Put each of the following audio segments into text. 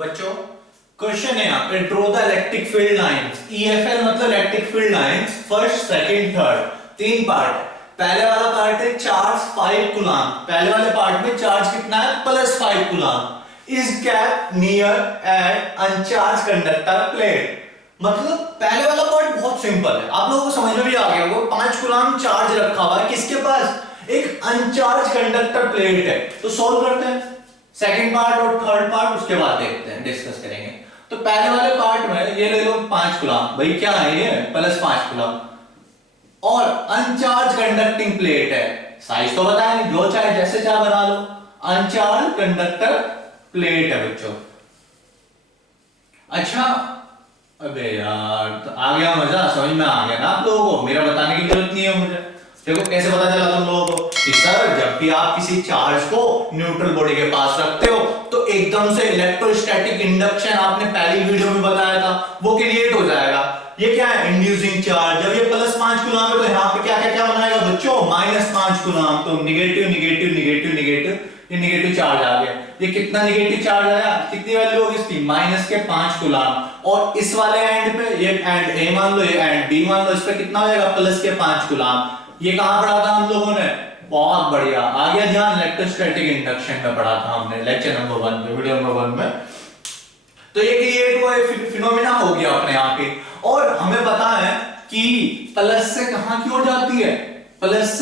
बच्चों क्वेश्चन है यहाँ पे draw the electric field lines. EFL मतलब electric field lines first second third, तीन पार्ट है। पहले वाला पार्ट है चार्ज 5 कूलम। पहले वाले पार्ट में चार्ज कितना है +5 coulomb is kept near at uncharged conductor plate. मतलब पहले वाला पार्ट बहुत सिंपल है, आप लोगों को समझ में भी आ गया होगा। 5 कूलम चार्ज रखा हुआ है किसके पास, एक अनचार्ज कंडक्टर प्लेट है। तो सॉल्व करते हैं सेकंड पार्ट और थर्ड पार्ट, उसके बाद देखते हैं, डिस्कस करेंगे। तो पहले वाले पार्ट में ये ले लो 5 कूलम, भाई क्या है ये +5 कूलम और अनचार्ज कंडक्टिंग प्लेट है। साइज तो बताया नहीं, जो चाहे जैसे चाहे बना लो। अनचार्ज कंडक्टर प्लेट है बच्चों। अच्छा अबे यार तो आ गया मजा, समझ में आ गया ना आप लोगों को, मेरा बताने की जरूरत नहीं है मुझे। देखो कैसे पता चला तुम लोगों को कि सर जब भी आप किसी चार्ज को न्यूट्रल बॉडी के पास रखते हो तो एकदम से इलेक्ट्रोस्टैटिक इंडक्शन आपने पहली वीडियो में बताया था वो क्रिएट हो जाएगा। ये क्या है इंड्यूसिंग चार्ज। जब ये +5 कूलम है तो यहाँ पे क्या क्या क्या बनाएगा बच्चों, -5 कूलम। तो निगेटिव निगेटिव निगेटिव निगेटिव, ये निगेटिव चार्ज आ गया। ये कितना निगेटिव चार्ज आया, कितनी वैल्यू होगी इसकी -5 कूलम। और इस वाले एंड पे ये एंड ए मान लो, ये एंड बी मान लो, इस पे कितना हो जाएगा +5 कूलम। ये कहां पढ़ा था हम लोगों ने, बहुत बढ़िया आ गया ध्यान, इलेक्ट्रोस्टैटिक इंडक्शन में पढ़ा था हमने लेक्चर नंबर 1 में, वीडियो नंबर 1 में। तो ये क्रिएट हुआ फिनोमेना हो गया अपने आप ही। और हमें पता है कि प्लस से कहां की ओर जाती है, प्लस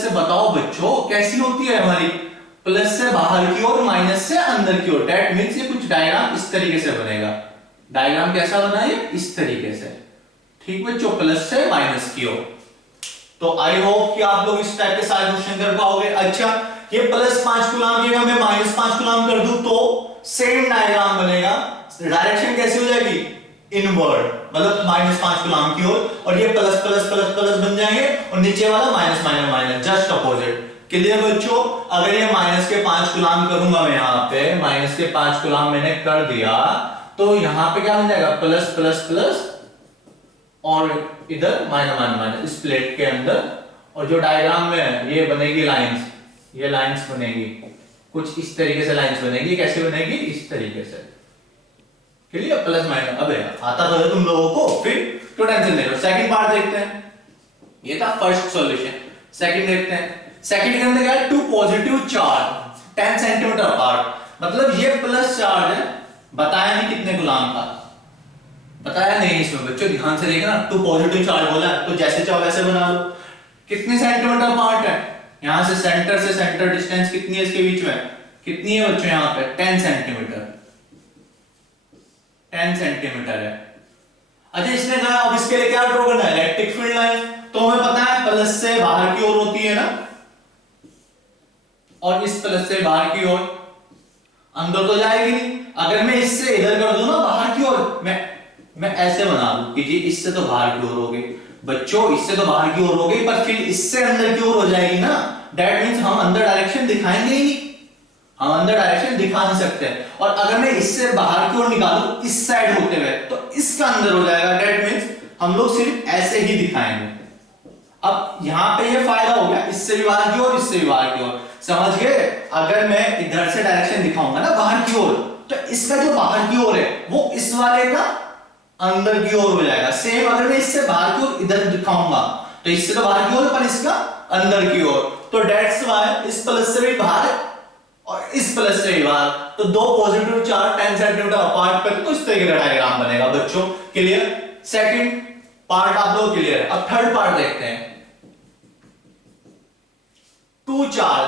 से बताओ बच्चों कैसी होती है हमारी, प्लस से बाहर की ओर माइनस से अंदर की ओर। दैट मींस ये कुछ डायग्राम इस तरीके से बनेगा। डायग्राम कैसा बना है, इस तरीके से। ठीक बच्चों, प्लस से माइनस की ओर। तो आई होप कि आप लोग इस टाइप के सारे क्वेश्चन कर पाओगे। अच्छा ये +5 कूलम की मैं -5 कूलम कर दूं तो सेम डायग्राम बनेगा। डायरेक्शन कैसी हो जाएगी, इनवर्ड, मतलब -5 कूलम की ओर, और ये प्लस प्लस प्लस प्लस बन जाएंगे और नीचे वाला minus minus minus, just opposite. Clear बच्चों। अगर ये -5 कूलम करूंगा मैं, यहाँ पे -5 कूलम मैंने कर दिया तो यहाँ पे क्या बन जाएगा प्लस प्लस प्लस और इधर माइनस माइनस माइनस इस प्लेट के अंदर। और जो डायग्राम में ये बनेगी लाइंस, ये लाइंस बनेगी कुछ इस तरीके से, लाइंस बनेगी। कैसे बनेगी, इस तरीके से। Clear, plus minus. अबे आता तो है तुम लोगों को, फिर क्यों टेंशन ले रहे हो। सेकंड पार्ट देखते हैं, ये था फर्स्ट सॉल्यूशन। सेकंड देखते हैं। सेकंड के अंदर क्या है, 2 पॉजिटिव चार्ज 10 सेंटीमीटर अपार्ट। मतलब ये प्लस चार्ज है, बताया नहीं कितने कूलम का, बताया नहीं इसमें बच्चों, ध्यान से देखना। 2 पॉजिटिव चार्ज बोला तो जैसे चाहो वैसे बना लो। कितने सेंटीमीटर अपार्ट है, यहां से सेंटर डिस्टेंस कितनी है इसके बीच में, कितनी है बच्चों यहाँ पे 10 सेंटीमीटर, 10 सेंटीमीटर है। अच्छा इसने कहा अब इसके लिए क्या ड्रॉ करना है, इलेक्ट्रिक फील्ड लाइन। तो हमें पता है प्लस से बाहर की ओर होती है ना, और इस प्लस से बाहर की ओर अंदर तो जाएगी नहीं। अगर मैं इससे इधर कर दूं ना बाहर की ओर, मैं ऐसे बना दूं कि जी इससे तो बाहर की ओर हो गई बच्चों, इससे तो बाहर की ओर हो गई, पर फिर इससे अंदर की ओर हो जाएगी ना। दैट मींस हम अंदर डायरेक्शन दिखाएंगे ही नहीं, हम अंदर डायरेक्शन दिखा नहीं सकते। और अगर मैं इससे बाहर की ओर निकालूं इस साइड होते हुए तो इसका अंदर हो जाएगा। दैट मींस हम लोग सिर्फ ऐसे ही दिखाएंगे। अब यहां पे ये फायदा हो गया, इससे भी बाहर की ओर, इससे भी बाहर की ओर, समझ गए। अगर मैं इधर से डायरेक्शन दिखाऊंगा ना बाहर की ओर, तो इसका जो बाहर की ओर है वो इस वाले का अंदर की ओर हो जाएगा। सेम अगर मैं इससे बाहर की ओर इधर दिखाऊंगा तो इससे तो बाहर की ओर पर इसका अंदर की ओर। तो दैट्स व्हाई इस प्लस से भी बाहर और इस प्लस से भी बाहर, तो 2 पॉजिटिव चार्ज 10 सेंटीमीटर अपार्ट पर, तो इस तरीके का डायग्राम बनेगा बच्चों। क्लियर, सेकंड पार्ट आप लोग क्लियर है। अब थर्ड पार्ट देखते हैं। 2 चार्ज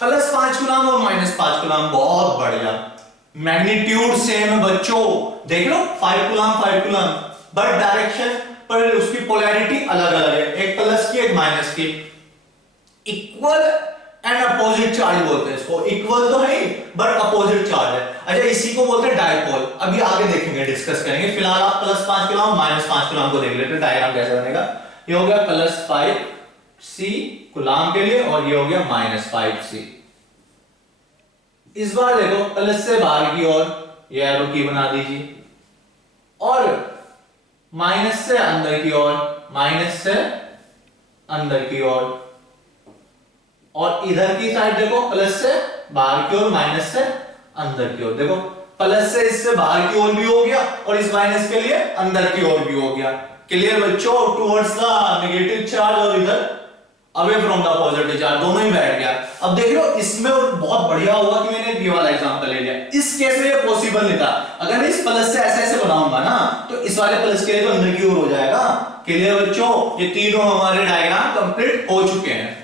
+5 कूलम और -5 कूलम, बहुत बढ़िया। मैग्नीट्यूड सेम है बच्चों, देख लो 5 कूलम, बट डायरेक्शन पर उसकी पोलैरिटी अलग अलग है, एक प्लस की एक माइनस की। इक्वल एंड अपोजिट चार्ज बोलते हैं इसको। इक्वल तो है बट अपोजिट चार्ज है। अच्छा इसी को बोलते हैं डायपोल। अभी आगे देखेंगे, डिस्कस करेंगे। फिलहाल आप +5 कूलम -5 कूलम को देख लेते हैं, डायग्राम कैसे बनेगा। ये हो गया +5c कूलम के लिए और ये हो गया -5c। इस बार देखो प्लस से बाहर की ओर ये एरो की बना दीजिए, और माइनस से अंदर की ओर, माइनस से अंदर की ओर, और इधर की साइड देखो प्लस से बाहर की ओर, माइनस से अंदर की ओर। देखो प्लस से इससे बाहर की ओर भी हो गया और इस माइनस के लिए अंदर की ओर भी हो गया। क्लियर बच्चों, टुवर्ड्स द नेगेटिव चार्ज और इधर away from the positive charge, दोनों ही बैठ गया। अब देख लो इसमें और बहुत बढ़िया हुआ कि मैंने ये वाला एग्जांपल ले लिया। इस केस में ये पॉसिबल नहीं था। अगर मैं इस प्लस से ऐसे ऐसे बनाऊंगा ना तो इस वाले प्लस के लिए तो अंदर की ओर हो जाएगा। क्लियर बच्चों, ये तीनों हमारे डायग्राम कंप्लीट हो चुके हैं।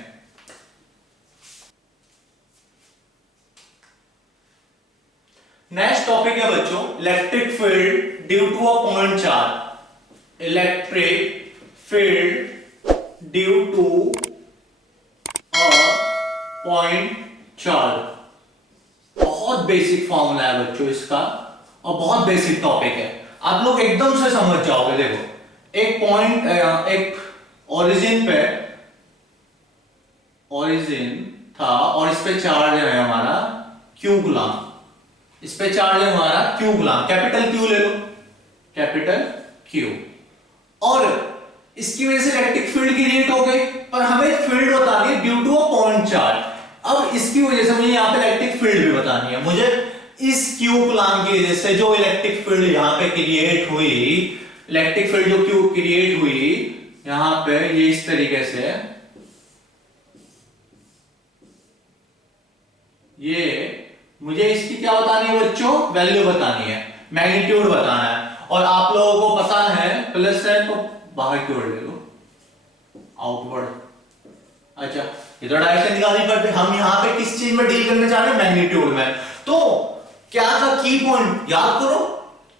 नेक्स्ट टॉपिक है बच्चों electric field due to a point charge. Electric field due to a point charge. बहुत बेसिक फॉर्मूला है बच्चों इसका और बहुत बेसिक टॉपिक है, आप लोग एकदम से समझ जाओगे। देखो एक पॉइंट, एक ओरिजिन था और इस पे चार्ज है हमारा क्यू गुलाम। इस पे चार्ज है हमारा क्यू गुलाम, कैपिटल क्यू ले लो, कैपिटल क्यू। और इसकी वजह से इलेक्ट्रिक फील्ड की रेट हो गई, पर हमें फील्ड बतानी है due to a point charge. अब इसकी वजह से मुझे यहाँ पे इलेक्ट्रिक फील्ड भी बतानी है। मुझे इस क्यू गुलाम की वजह से जो इलेक्ट्रिक फील्ड यहाँ पे क्रिएट हुई, इलेक्ट्रिक फील्ड जो क्यू क्रिएट हुई यहाँ पे, ये इस तरीके से, ये मुझे इसकी क्या बतानी है बच्चों, वैल्यू बतानी है, मैग्नीट्यूड बताना है। और आप लोगों को पता है प्लस है तो बाहर की ओर ले लो, आउटवर्ड। अच्छा, ये तो डायरेक्शन निकालनी पड़ती है। हम यहाँ पे किस चीज में डील करने जा रहे हैं, मैग्नीट्यूड में। तो क्या था की पॉइंट, याद करो,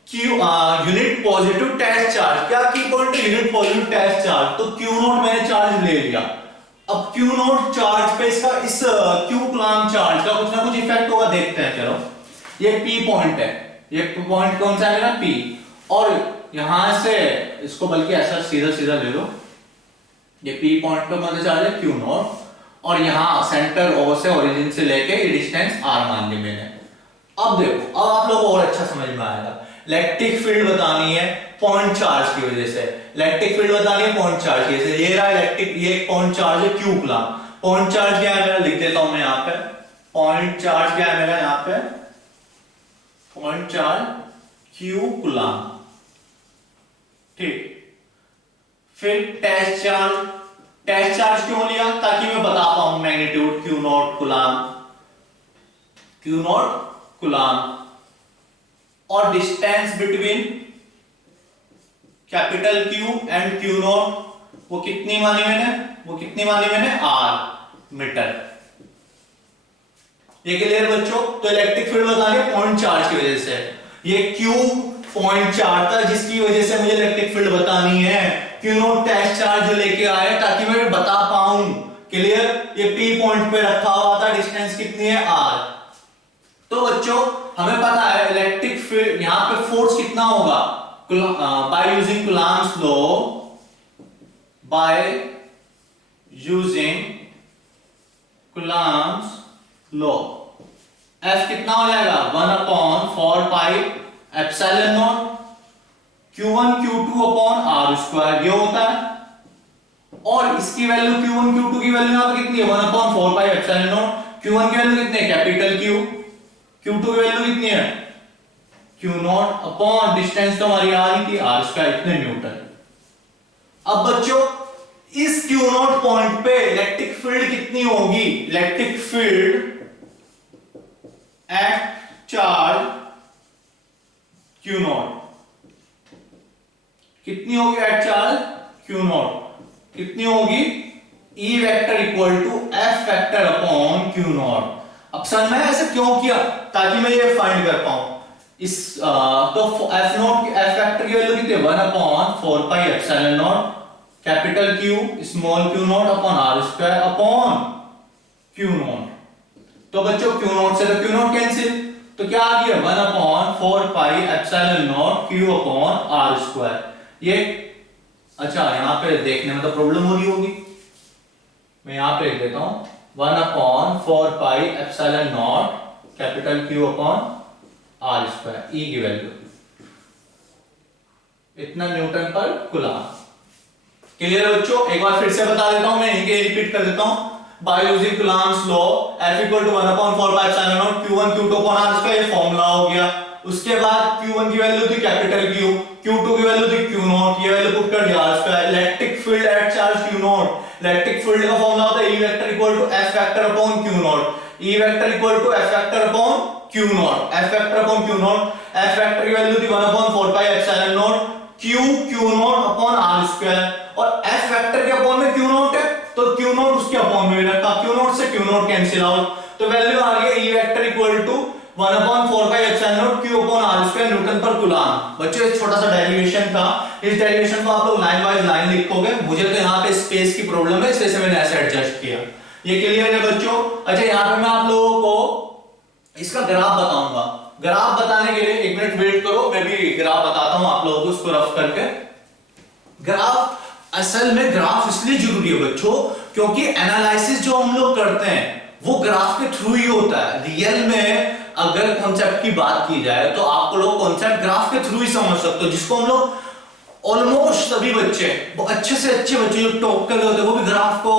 Q unit positive test charge. क्या की point, unit positive test charge. तो क्यू नोट मैंने चार्ज ले लिया। अब क्यू नोट चार्ज पे इसका इस क्यू कूलम्ब चार्ज का कुछ ना कुछ इफेक्ट होगा, देखते हैं। चलो ये पी पॉइंट है, ये पॉइंट कौन सा है मेरा, पी। और यहां से इसको बल्कि ऐसा सीधा सीधा ले लो, ये पी पॉइंट पे कौन सा चार्ज है, क्यू नोट। और यहां सेंटर ओ से ओरिजिन से लेके ये डिस्टेंस आर मान ली मैंने। अब देखो, अब आप लोगों को और अच्छा समझ में आएगा। इलेक्ट्रिक फील्ड बतानी है पॉइंट चार्ज की वजह से, इलेक्ट्रिक फील्ड बतानी है पॉइंट चार्ज की वजह से। ये रहा इलेक्ट्रिक, ये पॉइंट चार्ज है क्यू कूलम्ब। पॉइंट चार्ज क्या है मेरा, लिख देता हूं मैं यहां पे। पॉइंट चार्ज क्या है मेरा यहां पे, पॉइंट चार्ज क्यू कूलम्ब, ठीक। फिर टेस्ट चार्ज, टेस्ट चार्ज क्यों लिया, ताकि मैं बता पाऊं magnitude, q naught coulomb, q naught coulomb. और distance between capital q and q naught, वो कितनी मानी मैंने, वो कितनी मानी मैंने, आर मीटर। ये क्लियर बच्चों। तो इलेक्ट्रिक फील्ड बतानी है पॉइंट चार्ज की वजह से। ये क्यू पॉइंट चार्ज था जिसकी वजह से मुझे इलेक्ट्रिक फील्ड बतानी है। क्यू नॉट टेस्ट चार्ज जो लेके आए ताकि मैं बता पाऊं। क्लियर, ये पी पॉइंट पे रखा हुआ था, डिस्टेंस कितनी है, आर। तो बच्चों हमें पता है इलेक्ट्रिक फील्ड, यहां पे फोर्स कितना होगा, by using Coulomb's law, by using Coulomb's law, F कितना हो जाएगा, 1/4 पाई epsilon naught Q1 Q2 upon R square, ये होता है। और इसकी वैल्यू Q1 Q2 की वैल्यू यहां पे कितनी है, 1/4 पाई एप्सिलॉन नॉट। Q1 की वैल्यू कितनी है, कैपिटल Q। Q2 की वैल्यू कितनी है, Q नॉट अपॉन डिस्टेंस तो हमारी आ रही थी R स्क्वायर, इतने न्यूटन। अब बच्चों इस Q नॉट पॉइंट पे इलेक्ट्रिक फील्ड कितनी होगी, electric field at charge Q naught कितनी होगी, एट चार्ज Q नॉट कितनी होगी, E vector equal to F vector upon Q naught. अब सर मैं ऐसे क्यों किया, ताकि मैं ये फाइंड कर पाऊं। इस तो F नॉट, F वेक्टर की वैल्यू कितनी है, 1/4 पाई epsilon not capital Q small Q naught upon R square upon Q not. तो बच्चों Q नॉट से तो Q नॉट कैंसिल, तो क्या आ गया, 1/4 पाई epsilon naught Q upon R square. ये अच्छा यहां पे देखने में तो प्रॉब्लम हो रही होगी, मैं यहां पे लिख देता हूं 1/4 पाई epsilon not capital Q upon R square, E की वैल्यू इतना न्यूटन पर कूलम्ब। क्लियर बच्चों, एक बार फिर से बता देता हूं, मैं इनके रिपीट कर देता हूं। by using Coulomb's law F equal to 1 upon 4 pi epsilon naught Q1 Q2 upon R इसका ये फॉर्मूला हो गया। उसके बाद Q1 की वैल्यू थी कैपिटल Q, Q2 की वैल्यू थी Q नॉट, ये वैल्यू पुट कर दिया। इसका electric field at charge Q naught, electric field का फॉर्मूला होता है E vector equal to F vector upon Q naught, E vector equal to F vector upon Q naught, F vector upon Q naught, F vector की value थी 1 upon 4 pi epsilon naught Q naught upon R square, और F vector के upon में Q not है तो Q naught उसके upon में रखा, Q नॉट से Q नॉट कैंसिल आउट, तो वैल्यू आ गई E vector equal to 1 upon 4 pi epsilon naught Q upon R square newton per coulomb. बच्चों एक छोटा सा डेरिवेशन था, इस डेरिवेशन को आप लोग लाइन बाय लाइन लिखोगे, मुझे तो यहाँ पे स्पेस की प्रॉब्लम है इसलिए मैंने ऐसे एडजस्ट किया। ये क्लियर है बच्चों? अच्छा यहाँ पे मैं आप लोगों को इसका ग्राफ बताऊंगा, ग्राफ बताने के लिए 1 मिनट वेट करो, मैं भी ग्राफ बताता हूं आप लोगों को उसको रफ करके। ग्राफ असल में ग्राफ इसलिए जरूरी है बच्चों क्योंकि एनालिसिस जो हम लोग करते हैं वो ग्राफ के थ्रू ही होता है। रियल में अगर कॉन्सेप्ट की बात की जाए तो आप लोग कॉन्सेप्ट ग्राफ के थ्रू ही समझ सकते हो, जिसको हम लोग ऑलमोस्ट सभी बच्चे, वो अच्छे से अच्छे बच्चे जो टॉप कर रहे होते हैं वो भी ग्राफ को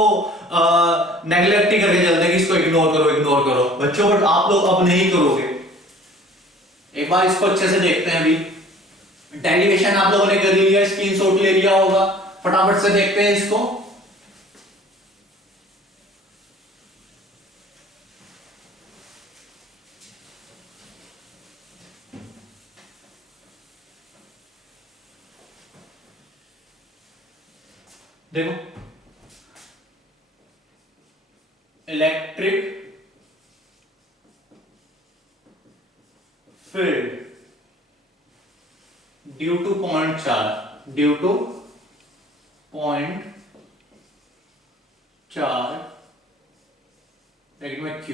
नेग्लेक्ट ही करके चलते हैं कि इसको इग्नोर करो बच्चों, बट आप लोग अब नहीं करोगे। एक बार इसको अच्छे से देखते हैं। अभी डेरिवेशन आप लोगों ने कर लिया, स्क्रीनशॉट ले लिया होगा, फटाफट से देखते हैं इसको। देखो electric field due two point charge, due two point charge में Q,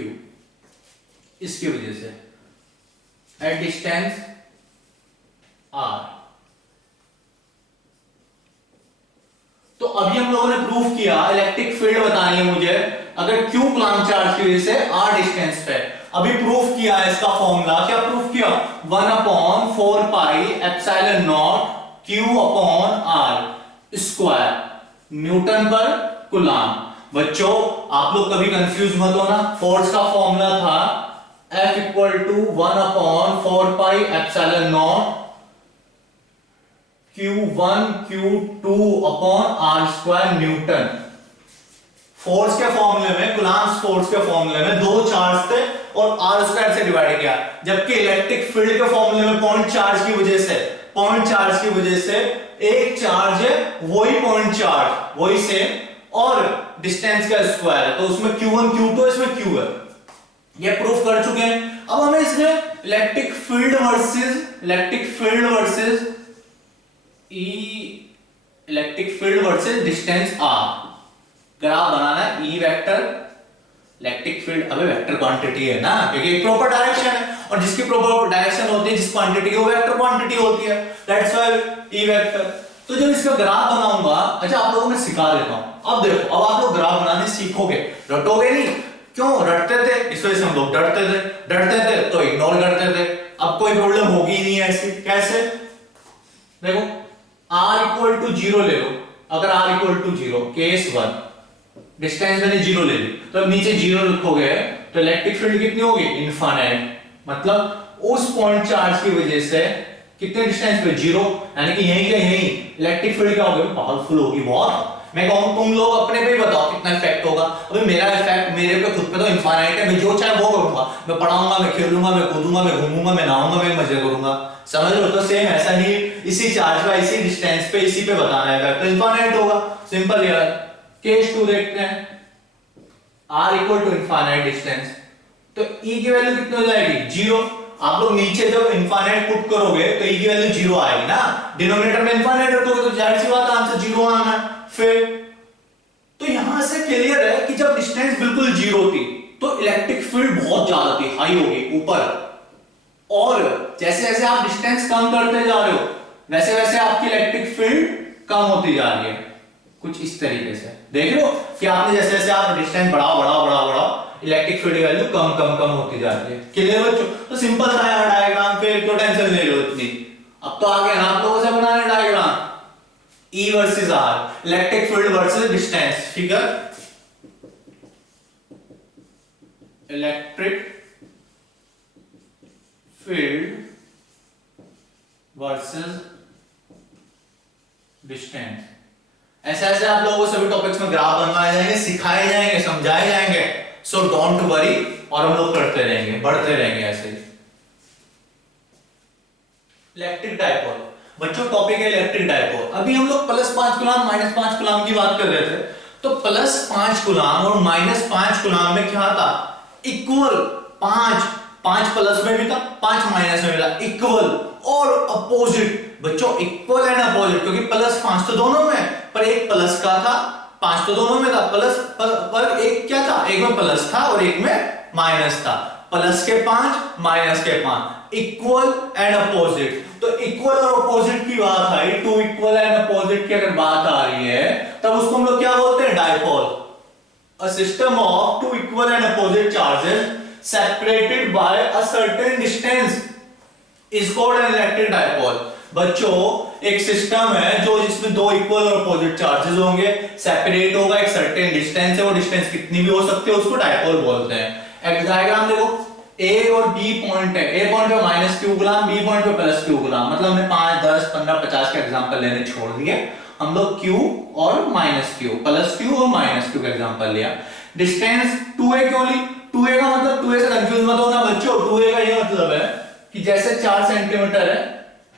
इसकी वजह से एट डिस्टेंस R। तो अभी हम लोगों ने प्रूफ किया इलेक्ट्रिक फील्ड बतानी है मुझे अगर Q कूलम्ब चार्ज की वजह से R डिस्टेंस पे। अभी प्रूफ किया है इसका फॉर्मूला, क्या प्रूफ किया? 1 upon 4 pi epsilon naught Q upon R square newton per coulomb. बच्चों आप लोग कभी कंफ्यूज मत होना, फोर्स का फॉर्मूला था F equal to 1 upon 4 pi epsilon naught Q1 Q2 upon R square newton. Force के फॉर्मूले में, कूलम्ब फोर्स के फॉर्मूले में दो चार्ज थे और R स्क्वायर से डिवाइड किया, जबकि इलेक्ट्रिक फील्ड के फॉर्मूले में पॉइंट चार्ज की वजह से एक चार्ज है वही पॉइंट चार्ज वही सेम और डिस्टेंस का स्क्वायर है, तो उसमें Q1 Q2 इसमें Q है। ये प्रूफ कर चुके हैं। अब हमें इसमें electric field versus distance R graph बनाना है। E वेक्टर इलेक्ट्रिक फील्ड, अबे वेक्टर क्वांटिटी है ना, क्योंकि एक प्रॉपर डायरेक्शन है और जिसकी प्रॉपर डायरेक्शन होती है, जिस क्वांटिटी की वो वेक्टर क्वांटिटी होती है, दैट्स व्हाई E वेक्टर। तो जब इसका ग्राफ बनाऊंगा, अच्छा आप लोगों को मैं सिखा देता हूं। अब देखो, अब आप लोग ग्राफ बनाने सीखोगे, रटोगे नहीं। क्यों रटते थे? इस वजह से हम लोग डरते थे तो इग्नोर करते थे। अब कोई प्रॉब्लम होगी ही नहीं ऐसी। कैसे? देखो R इक्वल टू 0 ले लो, अगर R equal to 0 case 1, distance मैंने 0 ले ली, तो अब नीचे 0 रखोगे तो इलेक्ट्रिक फील्ड कितनी होगी? इनफाइनाइट। मतलब उस पॉइंट चार्ज की वजह से कितने डिस्टेंस पे? 0, यानी कि यहीं का यहीं इलेक्ट्रिक फील्ड क्या होगी? पावरफुल होगी बहुत। मैं कहूं तुम लोग अपने पे ही बताओ कितना इफेक्ट होगा। अभी मेरा इफेक्ट मेरे पे खुद पे तो इनफाइनाइट है, मैं जो चाहे वो करूंगा, मैं पढ़ाऊंगा, मैं खेलूंगा, मैं कूदूंगा, मैं घूमूंगा, मैं नहाऊंगा, मैं मजे करूंगा, समझ लो। तो सेम ऐसा ही इसी चार्ज का इसी डिस्टेंस पे इसी पे बताना है इफेक्ट, तो इनफाइनाइट होगा। सिंपल यार। केस 2 देखते हैं, R equal to infinite distance, तो E की वैल्यू कितनी हो जाएगी? 0। आप लोग नीचे जब इनफाइनाइट पुट करोगे तो E की वैल्यू 0 आएगी ना, डिनोमिनेटर में इनफाइनाइट रखोगे तो जाहिर सी बात है आंसर 0 आना है। फिर तो यहां से क्लियर है कि जब डिस्टेंस बिल्कुल 0 थी तो इलेक्ट्रिक फील्ड बहुत ज्यादा थी, हाई होगी ऊपर, और जैसे जैसे आप डिस्टेंस कम करते जा रहे हो वैसे वैसे आपकी इलेक्ट्रिक फील्ड कम होती जा रही है। कुछ इस तरीके से देख लो कि आपने जैसे जैसे आप डिस्टेंस बढ़ाओ इलेक्ट्रिक फील्ड की वैल्यू कम होती जा रही है। क्लियर बच्चों? तो सिंपल सा है डायग्राम, फिर क्यों टेंशन ले रहे हो इतनी। अब तो आगे आप लोगों से बनाना diagram E versus R, electric field versus distance. Figure electric field versus distance. ऐसे ऐसे आप लोगों को सभी टॉपिक्स में ग्राफ बनवाए जाएंगे, सिखाए जाएंगे, समझाए जाएंगे। सो डोंट वरी, और हम लोग करते रहेंगे, बढ़ते रहेंगे ऐसे ही। इलेक्ट्रिक डायपोल बच्चों, टॉपिक है इलेक्ट्रिक डायपोल। अभी हम लोग +5 कूलम -5 कूलम की बात कर रहे थे, तो +5 कूलम और -5 कूलम में क्या था? इक्वल। 5 प्लस में भी था, 5 माइनस में भी था, इक्वल और अपोजिट। बच्चों इक्वल एंड अपोजिट, क्योंकि +5 तो दोनों में, पर एक प्लस का था, 5 तो दोनों में था, प्लस पर एक क्या था? एक में प्लस था और एक में माइनस था। प्लस के 5 माइनस के 5, इक्वल एंड अपोजिट। तो इक्वल और अपोजिट की बात आई, टू इक्वल एंड अपोजिट की अगर बात आ रही है, तब उसको हम लोग क्या बोलते हैं? Dipole. A system of two equal and opposite charges separated by a certain distance is called an electric dipole. बच्चों एक सिस्टम है जो जिसमें दो इक्वल और अपोजिट चार्जेस होंगे, सेपरेट होगा, एक सर्टेन डिस्टेंस है, वो डिस्टेंस कितनी भी हो सकती है, उसको डायपोल बोलते हैं। एक डायग्राम देखो, ए और बी पॉइंट है, ए पॉइंट पे -q कूलम, बी पॉइंट पे +q कूलम। मतलब हमने 5, 10, 15, 50 के एग्जांपल लेने छोड़ दिए, हम लोग q और -q, +q और -q का एग्जांपल लिया। डिस्टेंस 2a क्यों ली? 2a का मतलब 2a से कंफ्यूज मत होना बच्चों। 2a का ये मतलब है कि जैसे 4 सेंटीमीटर है,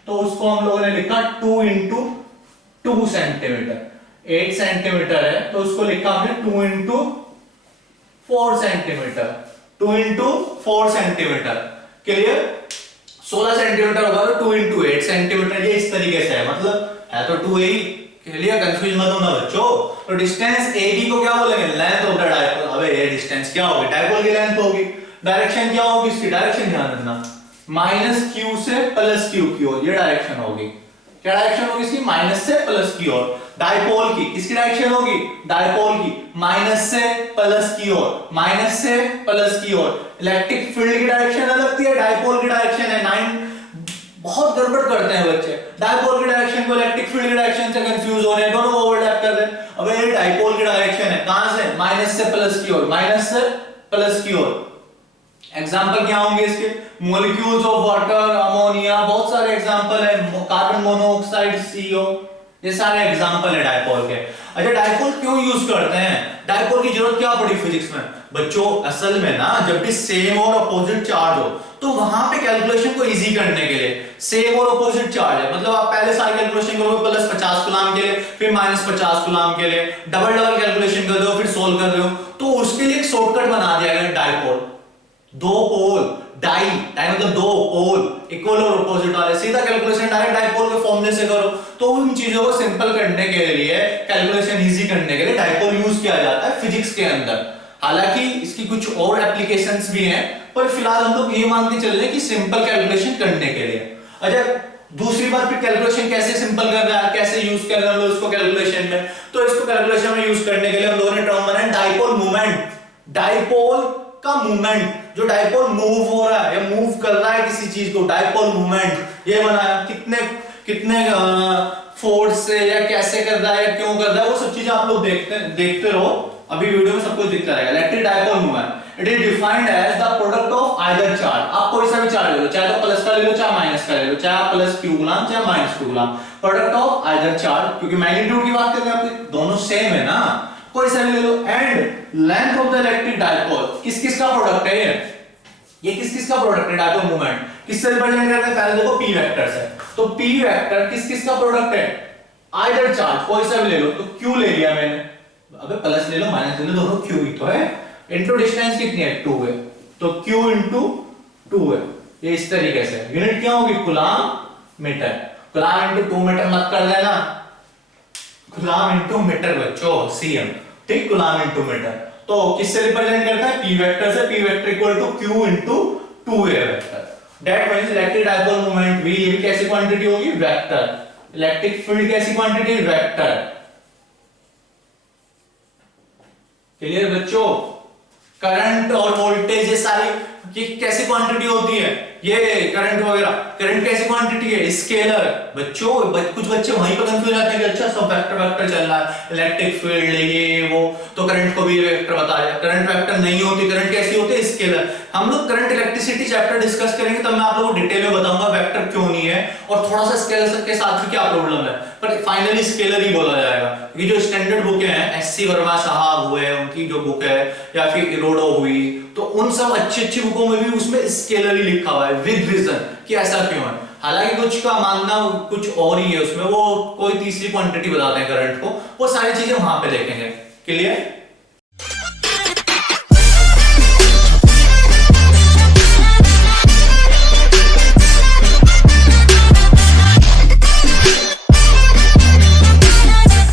तो उसको हम लोगों ने लिखा 2 × 2 सेंटीमीटर। 8 सेंटीमीटर है, तो उसको लिखा हमने 2 × 4 सेंटीमीटर। 2 × 4 सेंटीमीटर। क्लियर? 16 सेंटीमीटर होगा तो 2 × 8 सेंटीमीटर। ये इस तरीके से है, मतलब है तो 2a ही। क्लियर? कंफ्यूज मत होना बच्चों। तो डिस्टेंस ए बी को क्या बोलेंगे? Length of the dipole. अबे ये डिस्टेंस क्या होगी? डायपोल की लेंथ होगी। डायरेक्शन क्या होगी इसकी? डायरेक्शन ध्यान रखना, -q से +q की ओर, ये डायरेक्शन होगी। क्या डायरेक्शन होगी इसकी? माइनस से प्लस की ओर। डायपोल की किसकी डायरेक्शन होगी? डायपोल की माइनस से प्लस की ओर, माइनस से प्लस की ओर। इलेक्ट्रिक फील्ड की डायरेक्शन अलग थी, डायपोल की डायरेक्शन है। 9 बहुत गड़बड़ करते हैं बच्चे, डायपोल की डायरेक्शन को इलेक्ट्रिक फील्ड की डायरेक्शन से कंफ्यूज हो रहे हैं, दोनों ओवरलैप कर रहे हैं। अब ये डायपोल की डायरेक्शन है, कहां से? माइनस से प्लस की ओर, माइनस से प्लस की ओर। एग्जाम्पल क्या होंगे इसके? मॉलिक्यूल्स ऑफ वाटर, अमोनिया, बहुत सारे एग्जाम्पल है, कार्बन मोनोऑक्साइड, CO, ये सारे एग्जाम्पल है डायपोल के। अच्छा डायपोल क्यों यूज करते हैं? डायपोल की जरूरत क्या पड़ी फिजिक्स में? बच्चों असल में ना, जब भी सेम और अपोजिट चार्ज हो, तो वहां पे कैलकुलेशन को इजी करने के लिए, सेम और अपोजिट चार्ज है, मतलब आप पहले सारी कैलकुलेशन करोगे +50 कूलम के लिए, फिर -50 कूलम के लिए, डबल कैलकुलेशन कर रहे हो, फिर सोल्व कर रहे हो, तो उसके लिए एक शॉर्टकट बना दिया गया डायपोल। दो पोल, डाई मतलब दो पोल, इक्वल और अपोजिट वाले, सीधा कैलकुलेशन डायरेक्ट डायपोल के फॉर्मूले से करो। तो उन चीजों को सिंपल करने के लिए, कैलकुलेशन इजी करने के लिए डायपोल यूज किया जाता है फिजिक्स के अंदर। हालांकि इसकी कुछ और एप्लीकेशंस भी हैं, पर फिलहाल हम लोग ये मान के चल रहे हैं कि सिंपल कैलकुलेशन करने के लिए। अच्छा दूसरी बात, फिर कैलकुलेशन कैसे सिंपल कर रहा है, कैसे यूज कर रहे हैं उसको कैलकुलेशन में? तो इसको कैलकुलेशन में यूज करने के लिए हम लोगों ने टर्म बनाया डायपोल मूवमेंट। डायपोल का मूवमेंट, जो डायपोल मूव हो रहा है या मूव कर रहा है किसी चीज को, डायपोल मूवमेंट ये बनाया। कितने कितने फोर्स से या कैसे कर रहा है या क्यों कर रहा है, वो सब चीजें आप लोग देखते रहो, अभी वीडियो में सब कुछ दिखता रहेगा। Electric dipole movement, it is defined as the product of either charge. आप कोई सा भी चार्ज ले लो, चाहे तो प्लस का ले लो चाहे माइनस का ले लो, चाहे आप +q कूलम चाहे -q coulomb, product of either charge, क्योंकि मैग्नीट्यूड की बात कर रहे हैं आप, दोनों सेम है ना, कोई सा भी ले लो। And length of the electric dipole, किस किस का प्रोडक्ट है ये किस किस का प्रोडक्ट है? डायपोल मूवमेंट किससे रिप्रेजेंट करते हैं? पहले देखो p वेक्टर से, तो p वेक्टर किस किस का प्रोडक्ट है? आइदर चार्ज, कोई सा भी ले लो, तो q ले लिया मैंने, अबे प्लस ले लो माइनस ले लो, दोनों q ही तो है, इनटू डिस्टेंस कितनी है? 2 है, तो q × 2 है। ये इस तरीके से यूनिट क्या होगी? Coulomb metre. कूलम × 2 मीटर मत कर देना, कूलम × मीटर बच्चों, cm, ठीक, कूलम × मीटर। तो किससे रिप्रेजेंट करता है? p वेक्टर से। p vector equal to q × 2a vector. That means electric dipole moment भी, ये भी कैसी क्वांटिटी होगी? वेक्टर। इलेक्ट्रिक फील्ड कैसी क्वांटिटी? वेक्टर। क्लियर बच्चों? करंट और वोल्टेज ये सारी कैसी क्वांटिटी होती है? ये करंट वगैरह, करंट कैसी क्वांटिटी है, स्केलर। बच्चों कुछ बच्चे वहीं पर कंफ्यूज आते हैं कि अच्छा सब वेक्टर वेक्टर चल रहा है, इलेक्ट्रिक फील्ड ये वो, तो करंट को भी वेक्टर बताया। करंट वेक्टर नहीं होती, करंट कैसी होती है, स्केलर। हम लोग करंट इलेक्ट्रिसिटी चैप्टर डिस्कस करेंगे तब मैं आप लोगों को डिटेल में बताऊंगा वेक्टर क्यों नहीं है और थोड़ा सा स्केलर के साथ भी क्या प्रॉब्लम है, पर फाइनली स्केलर ही बोला जाएगा। क्योंकि जो स्टैंडर्ड बुकें हैं, एससी वर्मा साहब हुए उनकी जो बुक है, या फिर इरोडो हुई, तो उन सब अच्छी अच्छी बुकों में भी उसमें स्केलर ही लिखा हुआ है विद रीजन कि ऐसा क्यों है। हालांकि कुछ का मानना कुछ और ही है, उसमें वो कोई तीसरी क्वांटिटी बताते हैं करंट को, वो सारी चीजें वहां पे देखेंगे। क्लियर?